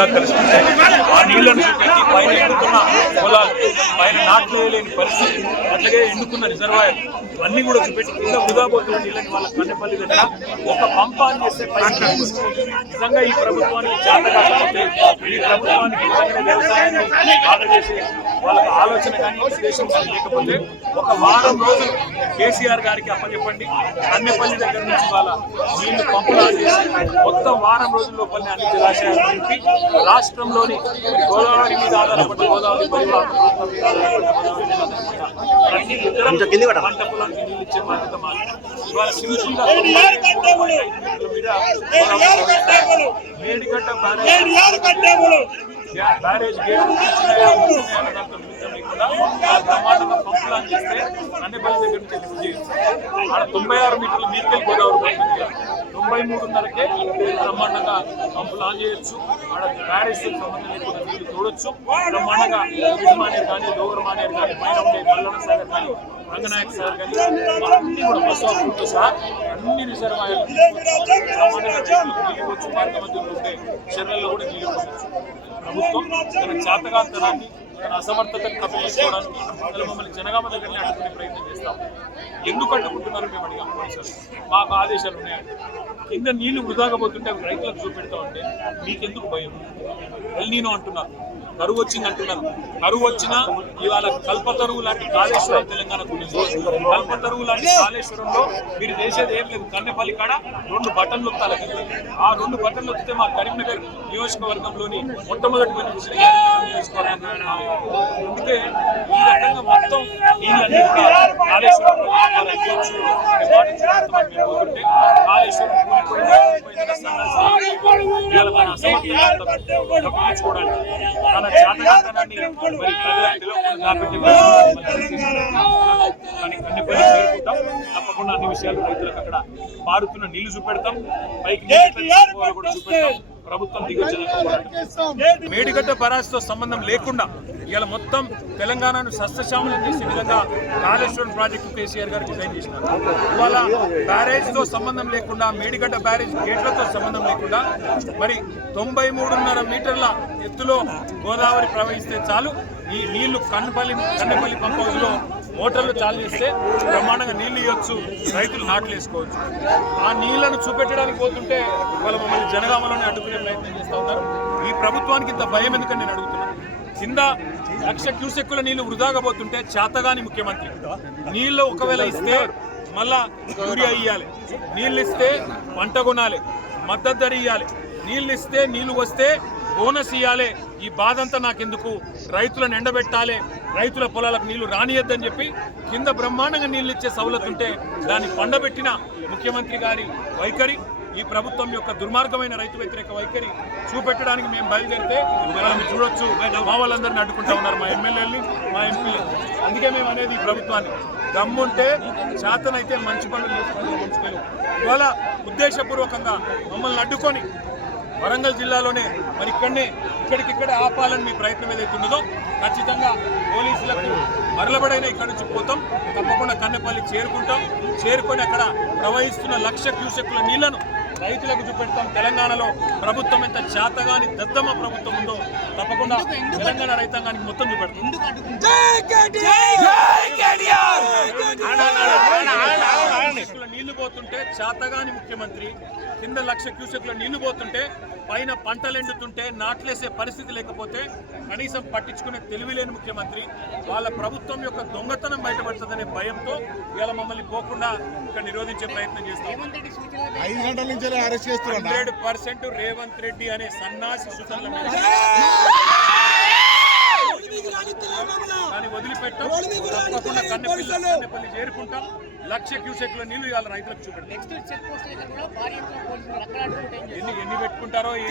వృధా కలిసిపోతే ఆ నీళ్లను చూపెట్టి పైన ఎండుకున్న పొలాలు, పైన నాట్లు వేయలేని పరిస్థితి, అట్లాగే ఎండుకున్న రిజర్వాయర్ అన్ని కూడా చూపెట్టి కింద వృధా పోతున్న నీళ్ళని వాళ్ళ కన్నెపల్లి దగ్గర ఒక పంపాన్ని చేస్తే నిజంగా ఈ ప్రభుత్వానికి చేత కాకపోతే, ఈ ప్రభుత్వానికి నిజంగానే వ్యవసాయాన్ని బాగా చేసే వాళ్ళకి ఆలోచన కానీ ఉద్దేశం కానీ లేకపోతే ఒక వారం రోజులు కేసీఆర్ గారికి అప్పచెప్పండి. కన్నెపల్లి దగ్గర నుంచి వాళ్ళ నీళ్లు పంపులా చేసి మొత్తం వారం రోజుల లోపల అన్ని జలాశయాలు నింపి రాష్ట్రంలోని గోదావరి మీద ఆధారపడి గోదావరి పంట పొలానికి నీళ్ళు ఇచ్చే బాధ్యత మాది. ఇవాళ సింపుల్గా మేడిగడ్డ బ్యారేజ్ గేట్ బ్రహ్మాండంగా పంపులు అందిస్తే కన్నెపల్లి దగ్గర నుంచి లిఫ్ట్ చేయొచ్చు. ఆడ 96 మీటర్ల మీదకి గోదావరి పడుతుంది. 93.5కే బ్రహ్మాండంగా పంపులు ఆన్ చేయొచ్చు. ఆడ బ్యారేజ్ సంబంధం లేకుండా నీళ్లు చూడొచ్చు. బ్రహ్మాండంగా మానేరు కానీ, లోవర్ మానేరు కానీ, పైన ఉండే మల్లన్న సాగర్ కానీ, రంగనాయక సాగర్ కానీ అన్ని కూడా బస్ ఆఫ్తో సహా అన్ని రిజర్వాయర్లు బ్రహ్మాండంగా నీళ్ళు వచ్చు. మార్గ మధ్యలో ఉండే చెర్రల్లో కూడా నీళ్ళు పోవచ్చు. ప్రభుత్వం తన చేతగాంతనాన్ని, తన అసమర్థతను కప్పించుకోవడానికి మమ్మల్ని జనగామ దగ్గరనే అడ్డుకునే ప్రయత్నం చేస్తాం. ఎందుకు అడ్డుకుంటున్నారు మేము అడిగాం పోలీసులు. మాకు ఆదేశాలు ఉన్నాయండి. కింద నీళ్లు వృధాగా పోతుంటే అవి రైతులకు చూపెడతా ఉంటే మీకెందుకు భయం? ఎల్నీనో అంటున్నారు, కరువు వచ్చింది అంటున్నారు. కరువు వచ్చినా ఇవాళ కల్పతరువు లాంటి కాళేశ్వరం తెలంగాణకు కల్పతరువు లాంటి కాళేశ్వరంలో మీరు చేసేది ఏం లేదు. కన్నెపల్లి కాడ 2 బటన్లు వస్తాయి. ఆ 2 బటన్లు వస్తే మా కరీంనగర్ నియోజకవర్గంలోని మొట్టమొదటి నియోజకవర్గం. అందుకే ఈ రకంగా మొత్తం నీళ్ళన్నీ కాళేశ్వరం పోతుంటే కాళేశ్వరం తప్పించుకోవడానికి తన చేతగాంతనాన్ని మరి కన్నెపల్లి చేరుకుంటాం. తప్పకుండా అన్ని విషయాలు రైతులకు అక్కడ మారుతున్న నీళ్లు చూపెడతాం. పైకి కూడా చూపెడతాం. ప్రభుత్వం దిగొచ్చిన మేడిగడ్డ బరాజ్తో సంబంధం లేకుండా ఇవాళ మొత్తం తెలంగాణను సస్యశ్యామలం చేసే విధంగా కాళేశ్వరం ప్రాజెక్టు కేసీఆర్ గారు డిజైన్ చేసినారు. ఇవాళ బ్యారేజ్తో సంబంధం లేకుండా, మేడిగడ్డ బ్యారేజ్ గేట్లతో సంబంధం లేకుండా మరి 93.5 మీటర్ల ఎత్తులో గోదావరి ప్రవహిస్తే చాలు ఈ నీళ్లు కన్నెపల్లి పంప్ హౌస్లో మోటార్లు చాలు చేస్తే బ్రహ్మాండంగా నీళ్లు ఇవ్వచ్చు, రైతులు నాట్లు వేసుకోవచ్చు. ఆ నీళ్లను చూపెట్టడానికి పోతుంటే వాళ్ళ మమ్మల్ని జనగామలోనే అడ్డుకునే ప్రయత్నం చేస్తూ ఉన్నారు. ఈ ప్రభుత్వానికి ఇంత భయం ఎందుకని నేను అడుగుతున్నాను. కింద 1,00,000 క్యూసెక్కుల నీళ్లు వృధాగా పోతుంటే చేతగాని ముఖ్యమంత్రి నీళ్లు ఒకవేళ ఇస్తే మళ్ళా యూరియా ఇవ్వాలి, నీళ్ళు ఇస్తే పంట కొనాలి, మద్దతు ధర ఇవ్వాలి, నీళ్ళు ఇస్తే నీళ్లు వస్తే బోనస్ ఇవ్వాలి. ఈ బాధ అంతా నాకెందుకు? రైతులను ఎండబెట్టాలి, రైతుల పొలాలకు నీళ్లు రానియద్దని చెప్పి కింద బ్రహ్మాండంగా నీళ్ళు ఇచ్చే సౌలత్ ఉంటే దాన్ని పండబెట్టిన ముఖ్యమంత్రి గారి వైఖరి, ఈ ప్రభుత్వం యొక్క దుర్మార్గమైన రైతు వ్యతిరేక వైఖరి చూపెట్టడానికి మేము బయలుదేరితే మనం చూడొచ్చు. మా వాళ్ళందరినీ అడ్డుకుంటా ఉన్నారు, మా ఎమ్మెల్యేలని, మా ఎంపీలు. అందుకే మేము అనేది ఈ ప్రభుత్వాన్ని దమ్ముంటే చేతనైతే మంచి పనులు చేసుకోవాలి. మంచి పనులు ఇవాళ ఉద్దేశపూర్వకంగా మమ్మల్ని అడ్డుకొని వరంగల్ జిల్లాలోనే మరి ఇక్కడికిక్కడ ఆపాలని మీ ప్రయత్నం ఏదైతే ఉన్నదో ఖచ్చితంగా పోలీసులకు మరలబడైనా ఇక్కడ నుంచి పోతాం. తప్పకుండా కన్నెపల్లి చేరుకొని అక్కడ ప్రవహిస్తున్న 1,00,000 క్యూసెక్కుల నీళ్లను రైతులకు చూపెడతాం. తెలంగాణలో ప్రభుత్వం ఎంత చేతగాని దద్దమ్మ ప్రభుత్వం ఉందో తప్పకుండా తెలంగాణ రైతాంగానికి మొత్తం చూపెడతాం. నీళ్లు పోతుంటే చేతగాని ముఖ్యమంత్రి, కింద 1,00,000 క్యూసెక్ల నీళ్లు పోతుంటే, పైన పంటలు ఎండుతుంటే, నాట్లేసే పరిస్థితి లేకపోతే కనీసం పట్టించుకునే తెలివి లేని ముఖ్యమంత్రి, వాళ్ళ ప్రభుత్వం యొక్క దొంగతనం బయటపడుతుందనే భయంతో ఇవాళ మమ్మల్ని పోకుండా ఇక్కడ నిరోధించే ప్రయత్నం చేస్తాం. 5 గంటల నుంచి అరెస్ట్ చేస్తున్నారు. 100% రేవంత్ రెడ్డి అనే సన్నాసి సూచనల మీద దాన్ని వదిలిపెట్టాం. తప్పకుండా కన్నెపల్లి చేరుకుంటాం. 1,00,000 క్యూసెక్ల నీళ్లు ఇవాళ రైతులకు చూపెడతాం. ఎన్ని పెట్టుకుంటారో ఏం